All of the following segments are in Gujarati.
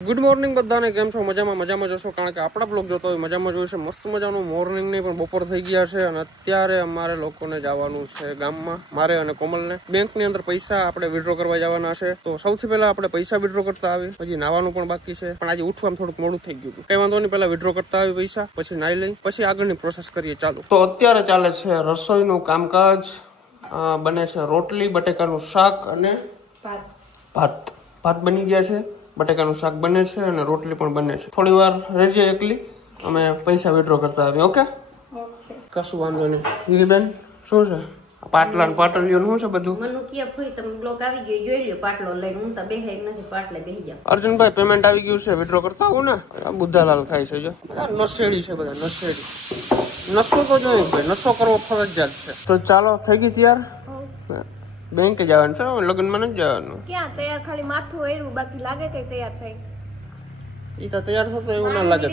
ગુડ મોર્નિંગ બધાને, કેમ છો? મજામાં જશો, કારણ કે આપણા બ્લોગ જોતો હોય મજામાં જોયું છે. મસ્ત મજાનું મોર્નિંગ નહીં પણ બપોર થઈ ગયા છે અને અત્યારે અમારે લોકોને જવાનું છે ગામમાં, મારે અને કોમલને. બેંકની અંદર પૈસા આપણે વિડ્રો કરવા જવાના છે, તો સૌથી પહેલા આપણે પૈસા વિડ્રો કરતા આવી. હજી નાવાનું પણ બાકી છે, પણ આજે ઉઠવામાં થોડુંક મોડું થઈ ગયું. કઈ વાંધો નહીં, પહેલા વિડ્રો કરતા આવી પૈસા, પછી નાઈ લઈ, પછી આગળની પ્રોસેસ કરીએ. ચાલો. તો અત્યારે ચાલે છે રસોઈનું કામકાજ. બને છે રોટલી, બટેકાનું શાક અને ભાત બની ગયા છે. બટેકાનું શાક બને છે અને રોટલી પણ બને છે. થોડી વાર રહેજે એકલી, અમે પૈસા વિડ્રો કરતા આવીએ. ઓકે, કશું વાંધો નહીં. ગીરીબેન, શું છે પાટલા પાટલીઓ શું છે બધું? મનુ કે ફઈ તમે બ્લોક આવી ગયો, જોઈ લ્યો. પાટલો લઈને હું તો બેહાઈ નથી, પાટલે બેહી જાવ. અર્જુનભાઈ, પેમેન્ટ આવી ગયું છે, વિડ્રો કરતા આવું ને. બુદ્ધાલાલ ખાય છે જો, નશેડી છે બધા, નશેડી. નશો તો જોઈએ ભાઈ, નશો કરવો ફરજિયાત છે. તો ચાલો, થઈ ગઈ તૈયાર? બેંકે જવાનું છે, લગ્નમાં નથી જવાનું. ક્યાં તૈયાર? ખાલી માથું વેર્યું, બાકી લાગે કે તૈયાર થઈ. ઈ તો તૈયાર થતો એવું ના લાગે.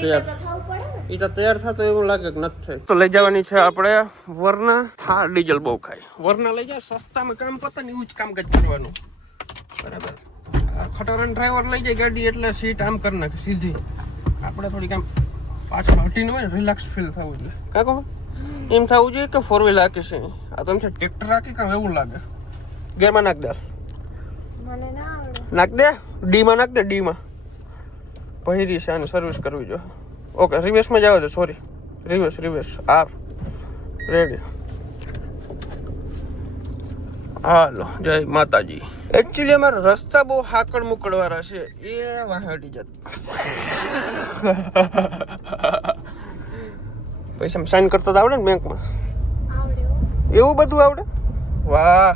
ઈ તો તૈયાર થતો એવું લાગે કે નથી થઈ. તો લઈ જવાની છે આપણે વરના. થાર ડીઝલ બહુ ખાય. વરના લઈ જાય, સસ્તામાં કામ પતે ને એવું જ કામકાજ કરવાનું. બરાબર. ખટારાનો ડ્રાઈવર લઈ જાય ગાડી એટલે સીટ આમ કરી નાખે સીધી. આપણે થોડીક આમ પાછળ હટીને હોય ને રિલેક્સ ફીલ થવું જોઈએ. કાકો એમ થવું જોઈએ કે ફોર વ્હીલ હાકે છે. આ તો એમ છે ટ્રેક્ટર હાકે કામ એવું લાગે. ગેરમાં નાખ દે. મને ના આવડે. નાખ દે, ડીમાં નાખ દે, ડીમાં. પહેરી છે આને સર્વિસ કરવી જો. ઓકે, રિવર્સમાં જાવ દે. Sorry, reverse are ready. Hello, Jai Mataji. Actually અમારા રસ્તા બહુ હાકડ મુકડ વાળા છે, એ વાહડી જત. પૈસા સાઈન કરતા આવડે ને બેંકમાં? આવડે. એવું બધું આવડે? વાહ,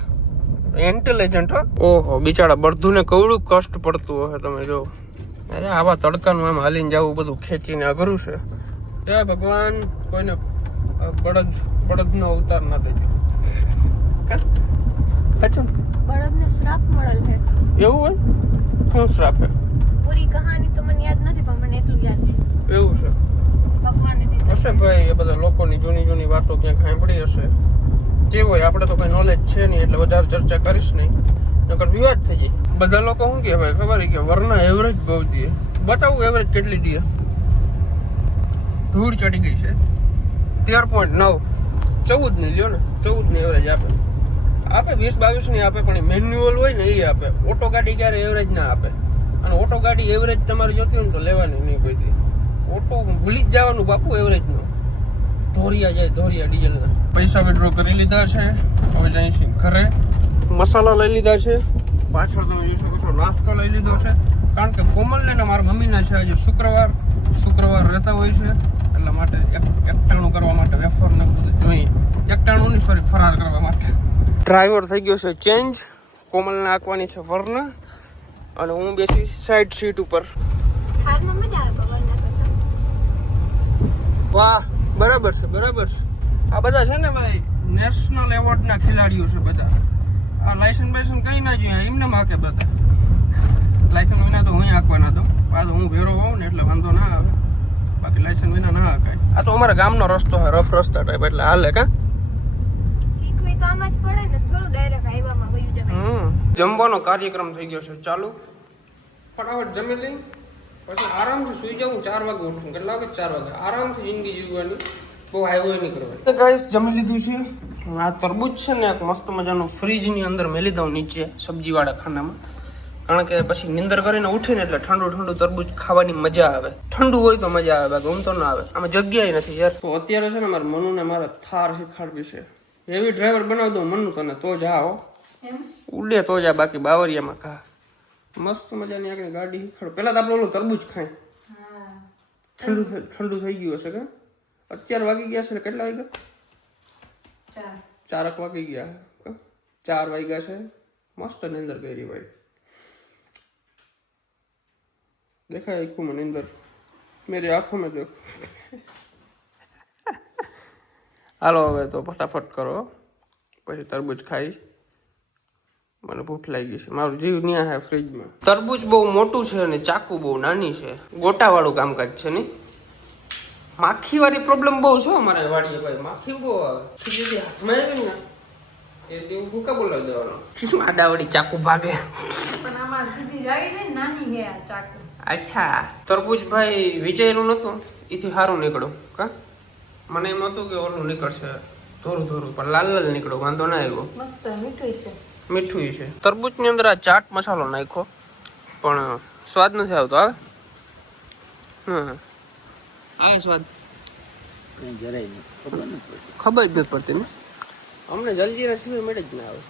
ઇન્ટેલિજન્ટ હો. ઓહો, બિચારા બળધુને કવડું કષ્ટ પડતું હશે, તમે જો. અરે આવા તડકાનું આમ હાલીને જવું, બધું ખેંચીને અઘરું છે. જય ભગવાન, કોઈને બળદનો અવતાર ના દેજો. બળદને શ્રાપ મળેલ છે. એવું હોય? શું શ્રાપ હે? પૂરી કહાની તો મને યાદ નથી, પણ મને એટલું યાદ છે. એવું છે? ભગવાને દીધું હશે ભાઈ, એ બધા લોકોની જૂની વાતો ક્યાંક સાંભળી હશે. જે હોય, આપણે તો કઈ નોલેજ છે નહીં એટલે વધારે ચર્ચા કરીશ નહીં, નકર વિવાદ થઈ જાય. બધા લોકો શું કે ભાઈ ખબર કે વરના એવરેજ બહુ દે. બતાવું એવરેજ કેટલી દે? ધૂળ ચડી ગઈ છે 13.9. 14 ની લ્યો ને, 14 ની એવરેજ આપે. 20-22 ની આપે, પણ મેન્યુઅલ હોય ને એ આપે. ઓટો ગાડી ક્યારે એવરેજ ના આપે. અને ઓટો ગાડી એવરેજ તમારે જોતી હોય ને તો લેવાની નહીં કોઈ દી. ઓટો ભૂલી જ જવાનું બાપુ એવરેજ નો. ધોરિયા ડીઝલના. પૈસા વિડ્રો કરી લીધા છે. હવે જઈશું ઘરે. મસાલા લઈ લીધા છે. પાછળ તમે જોઈ શકો છો નાસ્તો લઈ લીધો છે, કારણ કે કોમલને ને મારા મમ્મીના છે આજે શુક્રવાર રહેતા હોય છે, એટલા માટે એકટાણું કરવા માટે વેફર ને બધું જોઈએ. એકટાણું નહીં, સોરી, ફરાર કરવા માટે. ડ્રાઈવર થઈ ગયો છે ચેન્જ. કોમલને આંકવાની છે વરના અને હું બેસી સાઈડ સીટ ઉપર. થારમાં મજા આવે બગલના કરતા. વાહ, બરાબર છે. આ બધા છે ને ભાઈ નેશનલ એવોર્ડના ખેલાડીઓ છે બધા. આ લાયસન્સ કઈ ના જોઈએ, એમને માકે બધા. લાયસન્સ વિના તો હું આંકવાના હતો. પાછું હું ભેરો હોઉં ને એટલે વાંધો ના આવે, બાકી લાયસન્સ વિના ના આંકાય. આ તો અમારા ગામનો રસ્તો છે, રફ રસ્તા ટાઈપ, એટલે હાલે. કા ઈ કામ જ પડે ને, થોડું ડાયરેક્ટ હાઈવામાં વયું જવાય. જમવાનો કાર્યક્રમ થઈ ગયો છે ચાલુ. ફટાફટ જમી લઈ, પછી આરામથી સુઈ જાઉં. 4 વાગે ઉઠું. કેટલા વાગે? 4 વાગે. આરામથી જિંદગી જીવવાની, બહુ હાઈવે નહીં કરવાની. તો ગાઈસ, જમી લીધું છે. આ તરબૂચ છે ને એક મસ્ત મજાનું ફ્રીજની અંદર મેલી દઉં નીચે સબ્જીવાળા ખાનામાં, કારણ કે પછી નીંદર કરીને ઉઠીને એટલે ઠંડુ તરબૂચ ખાવાની મજા આવે. ઠંડુ હોય તો મજા આવે, બાકી ઊંઘ તો ના આવે. આમાં જગ્યાએ નથી યાર. તો અત્યારે છે ને મારે મનુને મારે થાર શીખાડવી છે. હેવી ડ્રાઈવર બનાવી દઉં મનુ તને, તો જાઓ ઉડે તો જા, બાકી બાવરિયામાં ખા. મસ્ત મજાની આગળ ગાડી શીખાડ. પેલા તો આપણે ઓલું તરબૂચ ખાય. ઠંડુ થઈ ગયું હશે કે? અત્યારે વાગી ગયા છે. કેટલા વાગ્યા? 4 વાગી ગયા. 4 વાગ્યા છે. મસ્ત નિંદર કરી ભાઈ. દેખાય આખું મને નિંદર, મેરી આંખો મેં દેખ. હાલો હવે તો ફટાફટ કરો, પછી તરબૂચ ખાઈશ. મને ભૂખ લાગી છે. મારું જીવ ન્યા હે ફ્રીજમાં. તરબૂચ બહુ મોટું છે અને ચાકુ બહુ નાની છે. ગોટાવાળું કામકાજ છે નહીં. માખી વાળી પ્રોબ્લેમ બહુ છે અમારે વાડીએ ભાઈ. માખી બહુ આવે. હાથમાં આવી ને એ તેવું ભૂકા બોલાવી દેવાનો. આડાવડી ચાકુ ભાગે. પણ આમાં સીધી જાય છે, નાની હે આ ચાકુ. અચ્છા તરબૂચ ભાઈ વિચાર્યું નતું એથી સારું નીકળ્યું કા મને એમ હતું કે ઓલું નીકળશે થોડું થોડું પણ લાલ લાલ નીકળ્યું વાંધો ના આવ્યો મસ્ત મીઠું છે મીઠું છે તરબૂચની અંદર આ ચાટ મસાલો નાખ્યો પણ સ્વાદ નથી આવતો આવે આવે સ્વાદ ખબર જ નથી પડતી ને અમને જલજીરા સિવાય મળે જ ના આવે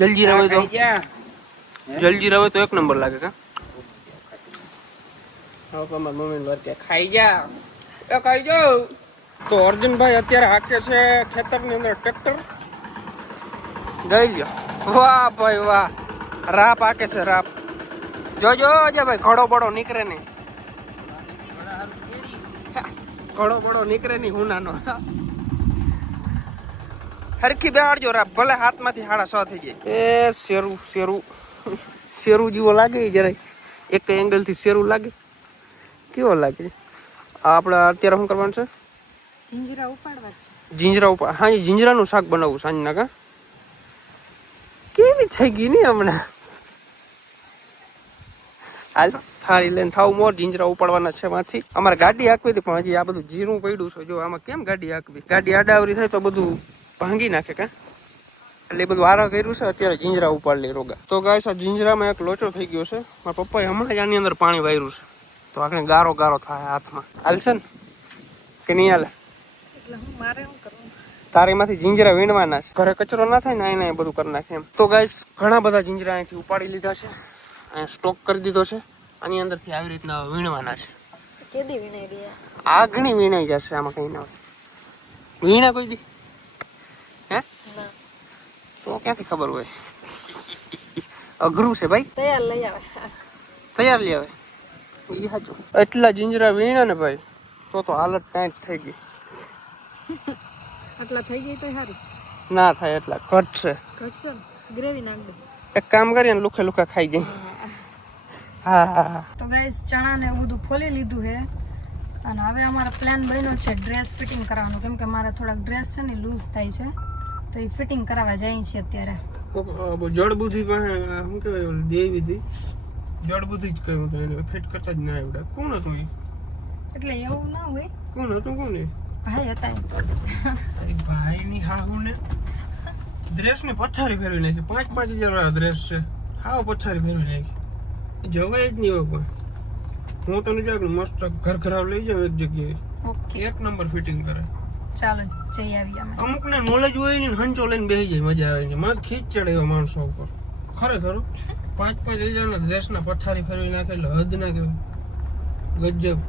જલજીરા હોય તો જલજીરા હોય તો એક નંબર લાગે કા મમ્મી વાર કે ખાઈ જા એ ખાઈ જાઓ તો અર્જુનભાઈ અત્યારે હાકે છે ખેતરની અંદર ટ્રેક્ટર ગઈ લ્યો વાહ ભાઈ વાહ રાપ હાકે છે રાપ જોજો અજય ભાઈ ઘડો બડો નીકળે નહીં ઘડો બડો નીકળે નહીં હુનાનો હરખી બેહાડજો રાપ ભલે હાથમાંથી હાડા 100 થઈ જાય એ શેરું શેરું શેરું જેવો લાગે જરાય એક એંગલ થી શેરું લાગે કેવો લાગે આપણે અત્યારે શું કરવાનું છે જીંજરા ઉપાડવા છે જીંજરા ઉપર હા જીંજરાનું શાક બનાવવું સાંજના કા કેવી થઈ ગઈ ને હમણાં હાલ થાળી લઈને થાવ મોર જીંજરા ઉપાડવાના છે માંથી અમારે ગાડી હાંકવી હતી પણ હજી આ બધું જીરું પડ્યું છે જો આમાં કેમ ગાડી હાંકવી ગાડી આડાવરી થાય તો બધું ભાંગી નાખે કા એટલે બધું આરા કર્યું છે અત્યારે જીંજરા ઉપાડ લે રોગા તો ગાય છે જીંજરામાં એક લોચો થઈ ગયો છે મારા પપ્પાએ હમણાં જ આની અંદર પાણી વાર્યું છે તો આપણે ગારો ગારો થાય હાથમાં હાલશે ને કે નહીં હાલે એટલે હું મારે શું કરવું તારે એમાંથી જીંજરા વીણવાના છે ઘરે કચરો ના થાય ને એને બધું કરી નાખે એમ તો ગાઈસ ઘણા બધા જીંજરા અહીંથી ઉપાડી લીધા છે અહીંયા સ્ટોક કરી દીધો છે આની અંદરથી આવી રીતના વીણવાના છે કેદી વિનાઈ રહ્યા આ ઘણી વીણાઈ જશે આમાં કઈ ના હોય વીણા કોઈ દી હે ના તો ક્યાંથી ખબર હોય અઘરું છે ભાઈ તૈયાર લઈ આવે તૈયાર લઈ આવે એ સાચું એટલા જીંજરા વીણા ને ભાઈ તો હાલત ટાઈટ થઈ ગઈ આટલા થઈ ગઈ તો સારું ના થાય એટલા ઘટશે ઘટશે ને ગ્રેવી નાખ દે એક કામ કરીએ ને લુખે લુખા ખાઈ જાય હા હા હા તો ગાઈસ ચણા ને એવું બધું ફોલી લીધું છે અને હવે અમારો પ્લાન બન્યો છે ડ્રેસ ફિટિંગ કરવાનો કેમ કે મારે થોડાક ડ્રેસ છે ને લૂઝ થાય છે તો એ ફિટિંગ કરાવવા જાય છે અત્યારે જળ બુદ્ધિ પાસે શું કહેવાય દેવી હતી જળ બુદ્ધિ જ કહ્યું હતું એને ફિટ કરતા જ ના આવડે કોણ હતું એ એટલે એવું ના હોય કોણ હતું કોણ એ ભાઈ હતા ભાઈની હાહુ ને ડ્રેસ ને પથારી ફેરવી નાખી 5,000 વાળો ડ્રેસ છે હાવ પથારી ફેરવી નાખી જવાય જ નહીં હવે હું તને જાગું મસ્ત ઘર ઘરાવ લઈ જાઉં એક જગ્યાએ ઓકે એક નંબર ફિટિંગ કરે ચાલો જઈ આવીએ અમે અમુક ને નોલેજ હોય ને હંચો લઈને બેસી જાય મજા આવે ને મને ખીચ ચડે એવા માણસો ઉપર ખરેખર 5,000 ના ડ્રેસ ના પથારી ફેરવી નાખે એટલે હદ ના કહેવાય ગજબ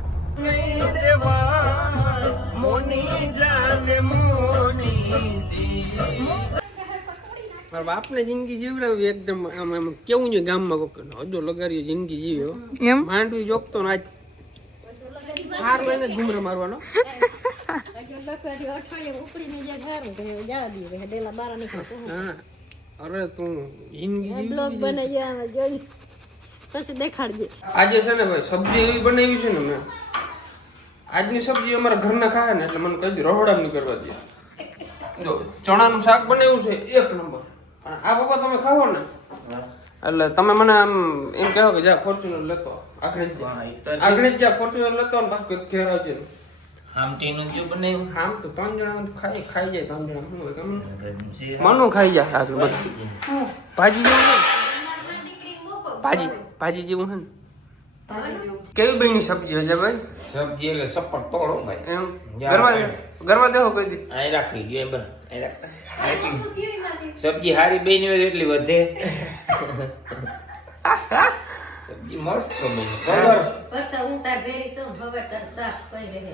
મારા બાપને જિંદગી જીવડાવી એકદમ આમ આમ કેવું છે ગામમાં હજો લગાડી જિંદગી જીવ્યો એમ માંડવી જોગતો ને આજ હાર લઈને જ ઘૂમરે મારવાનો હા અરે તું જિંદગી બ્લોગ બનાવી જોઈ પછી દેખાડજે આજે છે ને ભાઈ સબ્જી એવી બનાવી છે ને મેં આજની સબ્જી અમારા ઘરના ખાય ને એટલે મને કહી દે રહોડામ ની કરવા દે જો ચણાનું શાક બનાવ્યું છે એક નંબર પણ આ પપ્પા તમે ખાવો ને એટલે તમે મને આમ એમ કહો કે જા ફોર્ચ્યુનર લેતો આગળ જા ફોર્ચ્યુનર લેતો ને પાછું ઘેર આવજે આમટીનું જો બનાવ્યું આમ તો 3 જણા ખાઈ જાય 3 જણા શું હોય ગમે મનું ખાઈ જાય આગળ બધું ભાજી જેવું ભાજી જેવું હે ને કેવી બની સબ્જી હશે ભાઈ સબ્જી એટલે સપટ તોડો ભાઈ એમ ગરવા દેવો કોઈ દી અહીં રાખી જો એમ અહીં રાખતા સબ્જી હારી બની હોય એટલી વધે સબ્જી મસ્ત બની ખબર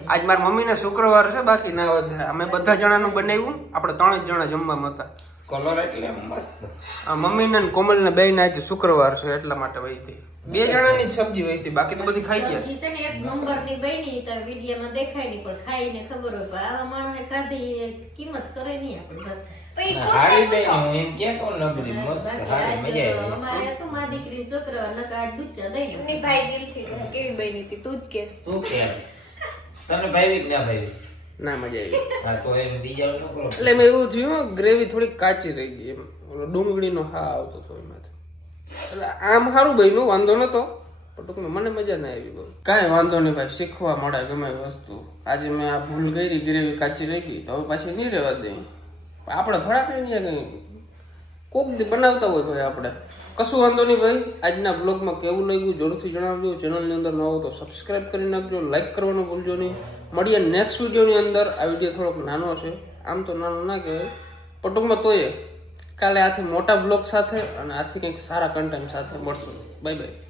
આજ મારી મમ્મી ને શુક્રવાર છે બાકી ના વધે અમે બધા જણાનું બનાવ્યું આપણે 3 જ જણા જમવામાં હતા કલર એટલે મસ્ત આ મમ્મી ને કોમલ ને બે ને આજે શુક્રવાર છે એટલા માટે વહી હતી 2 જણાની જ સબ્જી વહી હતી બાકી તો બધી ખાઈ ગયા ઈ છે ને એક નંબરની બની તો વિડિયોમાં દેખાય નહીં પણ ખાઈને ખબર હોય પણ આવા માણસે ખાધી કિંમત કરે નહીં આપણે હારી બની એમ કે કોણ નબળી મસ્ત હારી મજા આવી અમારે તો માં દીકરી છોકરા નકા આજ દૂધ દઈ ને ભાઈ દિલથી કેવી બની હતી તું જ કે તું કે તને ભાઈ ના ભાઈ ના મજા આવી હા તો એમ બીજા ન કરો એટલે એમ એવું થયું ગ્રેવી થોડી કાચી રહી ગઈ એમ ઓલો ડુંગળીનો હા આવતો હતો એમાંથી એટલે આમ સારું બન્યું, વાંધો નતો, પણ ટૂંકમાં મને મજા ના આવી બહુ. કાંઈ વાંધો નહીં ભાઈ, શીખવા મળે ગમે એ વસ્તુ. આજે મેં આ ભૂલ કરી, ગ્રેવી કાચી રહી ગઈ, તો હવે પાછી નહીં રહેવા દઈ. આપણે થોડા કંઈ કોક દી બનાવતા હોય ભાઈ આપણે, કશું વાંધો નહીં ભાઈ. આજના બ્લોગમાં કેવું લાગ્યું જરૂરથી જણાવજો. ચેનલની અંદર ન હો તો સબસ્ક્રાઈબ કરી નાખજો, લાઈક કરવાનું ભૂલજો નહીં. મળીએ નેક્સ્ટ વિડીયોની અંદર. આ વિડીયો થોડોક નાનો છે, આમ તો નાનો ના કહેવાય, પણ ટૂંકમાં તોય કાલે આથી મોટા બ્લોગ સાથે અને આથી કંઈક સારા કન્ટેન્ટ સાથે મળશું. Bye bye.